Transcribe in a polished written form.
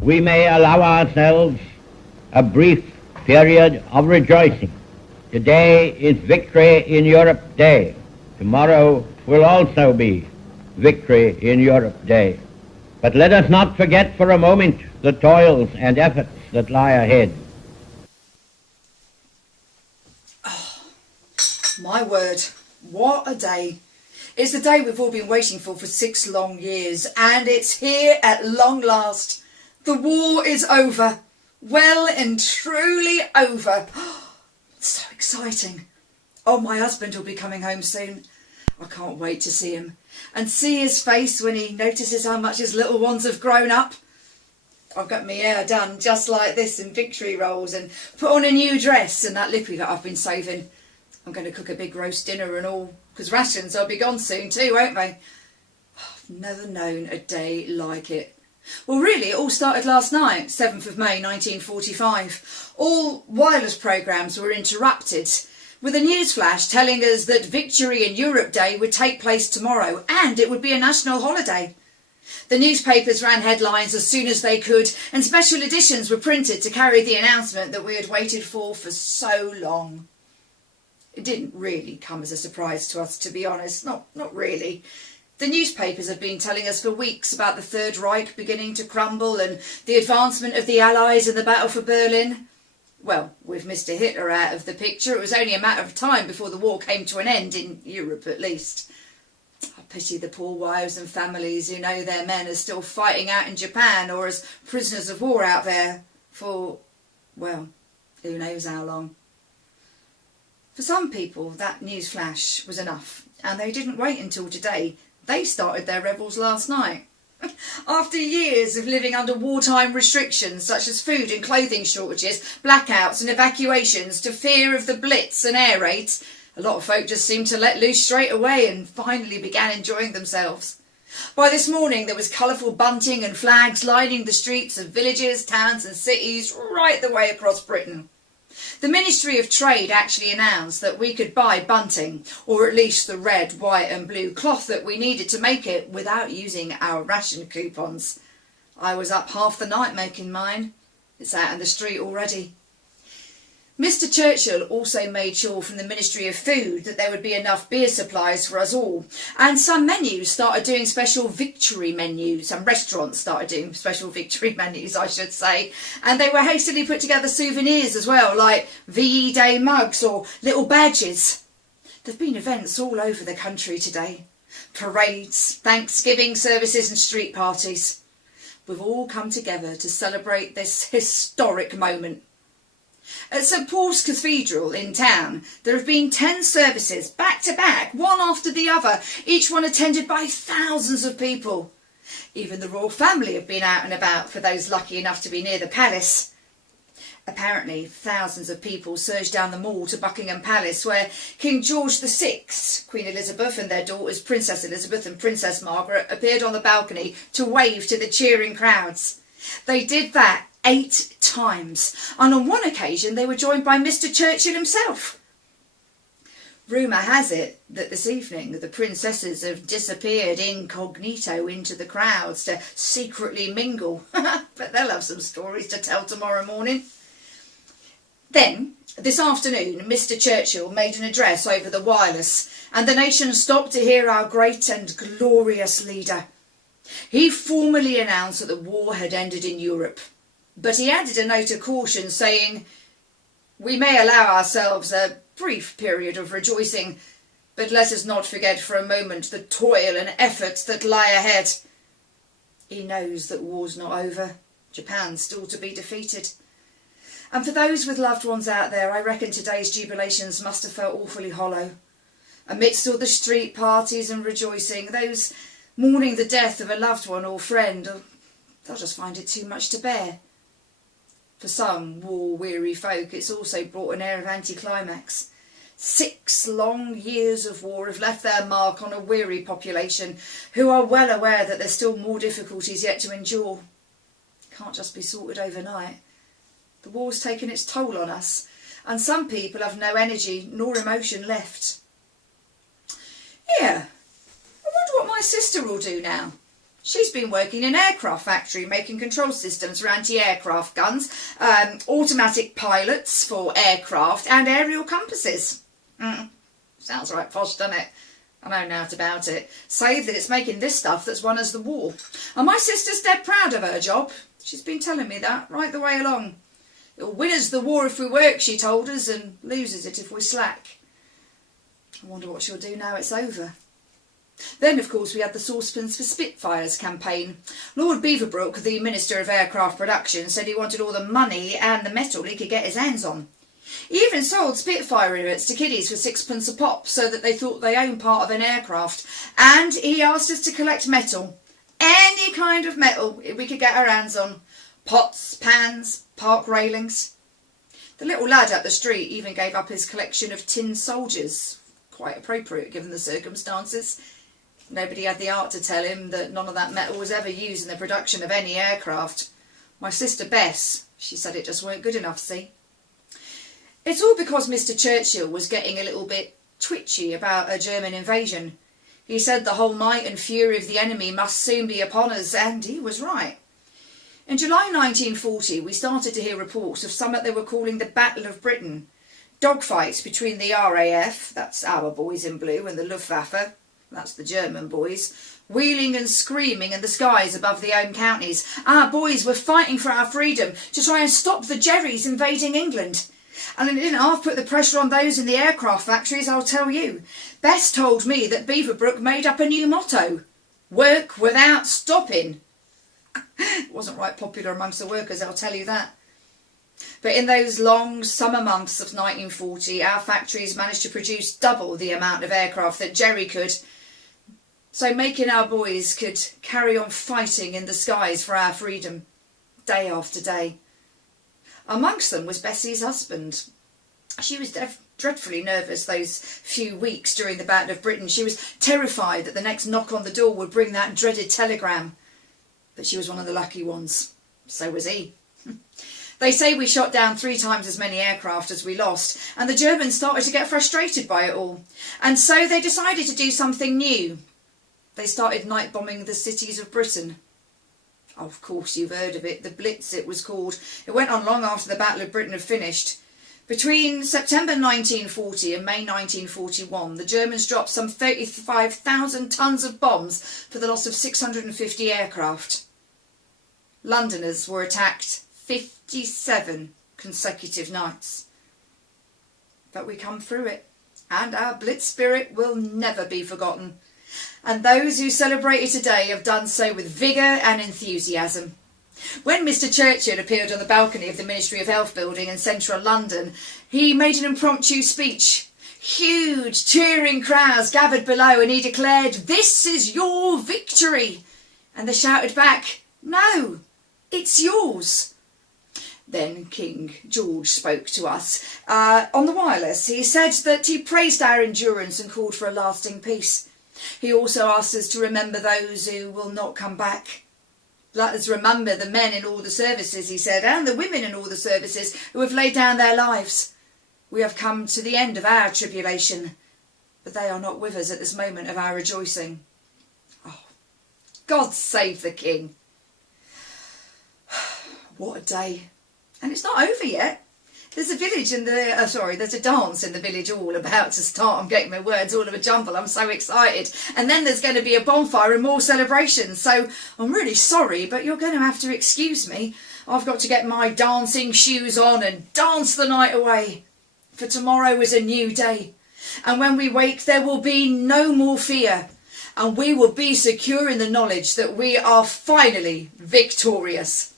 we may allow ourselves a brief period of rejoicing. Today is Victory in Europe Day. Tomorrow will also be Victory in Europe Day. But let us not forget for a moment the toils and efforts that lie ahead. Oh, my word, what a day. It's the day we've all been waiting for 6 long years, and it's here at long last. The war is over. Well and truly over. So exciting. Oh, my husband will be coming home soon. I can't wait to see him and see his face when he notices how much his little ones have grown up. I've got my hair done just like this in victory rolls and put on a new dress and that lippy that I've been saving. I'm going to cook a big roast dinner and all, because rations will be gone soon too, won't they? I've never known a day like it. Well, really, it all started last night, 7th of May 1945. All wireless programmes were interrupted, with a news flash telling us that Victory in Europe Day would take place tomorrow and it would be a national holiday. The newspapers ran headlines as soon as they could, and special editions were printed to carry the announcement that we had waited for so long. It didn't really come as a surprise to us, to be honest, not really. The newspapers have been telling us for weeks about the Third Reich beginning to crumble and the advancement of the Allies in the battle for Berlin. Well, with Mr. Hitler out of the picture, it was only a matter of time before the war came to an end, in Europe at least. I pity the poor wives and families who know their men are still fighting out in Japan or as prisoners of war out there for, well, who knows how long. For some people, that news flash was enough, and they didn't wait until today. They started their revels last night. After years of living under wartime restrictions such as food and clothing shortages, blackouts and evacuations, to fear of the Blitz and air raids, a lot of folk just seemed to let loose straight away and finally began enjoying themselves. By this morning there was colourful bunting and flags lining the streets of villages, towns and cities right the way across Britain. The Ministry of Trade actually announced that we could buy bunting, or at least the red, white and blue cloth that we needed to make it without using our ration coupons. I was up half the night making mine. It's out in the street already. Mr. Churchill also made sure from the Ministry of Food that there would be enough beer supplies for us all. And some menus started doing special victory menus. Some restaurants started doing special victory menus, I should say. And they were hastily put together souvenirs as well, like VE Day mugs or little badges. There have been events all over the country today. Parades, Thanksgiving services and street parties. We've all come together to celebrate this historic moment. At St Paul's Cathedral in town, there have been 10 services back to back, one after the other, each one attended by thousands of people. Even the royal family have been out and about for those lucky enough to be near the palace. Apparently, thousands of people surged down the mall to Buckingham Palace, where King George VI, Queen Elizabeth and their daughters Princess Elizabeth and Princess Margaret appeared on the balcony to wave to the cheering crowds. They did that 8 times, and on one occasion they were joined by Mr. Churchill himself. Rumour has it that this evening the princesses have disappeared incognito into the crowds to secretly mingle, but they'll have some stories to tell tomorrow morning. Then, this afternoon, Mr. Churchill made an address over the wireless, and the nation stopped to hear our great and glorious leader. He formally announced that the war had ended in Europe. But he added a note of caution saying, "We may allow ourselves a brief period of rejoicing, but let us not forget for a moment the toil and efforts that lie ahead." He knows that war's not over. Japan's still to be defeated. And for those with loved ones out there, I reckon today's jubilations must have felt awfully hollow. Amidst all the street parties and rejoicing, those mourning the death of a loved one or friend, they'll just find it too much to bear. For some war-weary folk, it's also brought an air of anticlimax. 6 long years of war have left their mark on a weary population who are well aware that there's still more difficulties yet to endure. It can't just be sorted overnight. The war's taken its toll on us, and some people have no energy nor emotion left. Yeah, I wonder what my sister will do now. She's been working in an aircraft factory making control systems for anti-aircraft guns, automatic pilots for aircraft and aerial compasses. Sounds right posh, doesn't it? I know naught about it, save that it's making this stuff that's won us the war. And my sister's dead proud of her job. She's been telling me that right the way along. It'll win us the war if we work, she told us, and loses it if we slack. I wonder what she'll do now it's over. Then, of course, we had the Saucepans for Spitfires campaign. Lord Beaverbrook, the Minister of Aircraft Production, said he wanted all the money and the metal he could get his hands on. He even sold Spitfire rivets to kiddies for 6p a pop so that they thought they owned part of an aircraft. And he asked us to collect metal. Any kind of metal we could get our hands on. Pots, pans, park railings. The little lad up the street even gave up his collection of tin soldiers. Quite appropriate given the circumstances. Nobody had the art to tell him that none of that metal was ever used in the production of any aircraft. My sister Bess, she said it just weren't good enough, see? It's all because Mr. Churchill was getting a little bit twitchy about a German invasion. He said the whole might and fury of the enemy must soon be upon us, and he was right. In July 1940, we started to hear reports of something they were calling the Battle of Britain. Dogfights between the RAF, that's our boys in blue, and the Luftwaffe, that's the German boys, wheeling and screaming in the skies above the home counties. Our boys were fighting for our freedom to try and stop the Jerrys invading England. And it didn't half put the pressure on those in the aircraft factories, I'll tell you. Bess told me that Beaverbrook made up a new motto. Work without stopping. It wasn't right popular amongst the workers, I'll tell you that. But in those long summer months of 1940, our factories managed to produce double the amount of aircraft that Jerry could. So making our boys could carry on fighting in the skies for our freedom, day after day. Amongst them was Bessie's husband. She was dreadfully nervous those few weeks during the Battle of Britain. She was terrified that the next knock on the door would bring that dreaded telegram. But she was one of the lucky ones. So was he. They say we shot down 3 times as many aircraft as we lost, and the Germans started to get frustrated by it all. And so they decided to do something new. They started night bombing the cities of Britain. Oh, of course you've heard of it, the Blitz it was called. It went on long after the Battle of Britain had finished. Between September 1940 and May 1941, the Germans dropped some 35,000 tons of bombs for the loss of 650 aircraft. Londoners were attacked 57 consecutive nights. But we come through it, and our Blitz spirit will never be forgotten. And those who celebrate it today have done so with vigour and enthusiasm. When Mr. Churchill appeared on the balcony of the Ministry of Health building in central London, he made an impromptu speech. Huge cheering crowds gathered below, and he declared, "This is your victory." And they shouted back, "No, it's yours." Then King George spoke to us on the wireless. He said that he praised our endurance and called for a lasting peace. He also asked us to remember those who will not come back. Let us remember the men in all the services, he said, and the women in all the services who have laid down their lives. We have come to the end of our tribulation, but they are not with us at this moment of our rejoicing. Oh, God save the King. What a day. And it's not over yet. There's a village in the, there's a dance in the village hall about to start. I'm getting my words all of a jumble. I'm so excited. And then there's going to be a bonfire and more celebrations. So I'm really sorry, but you're going to have to excuse me. I've got to get my dancing shoes on and dance the night away. For tomorrow is a new day. And when we wake, there will be no more fear. And we will be secure in the knowledge that we are finally victorious.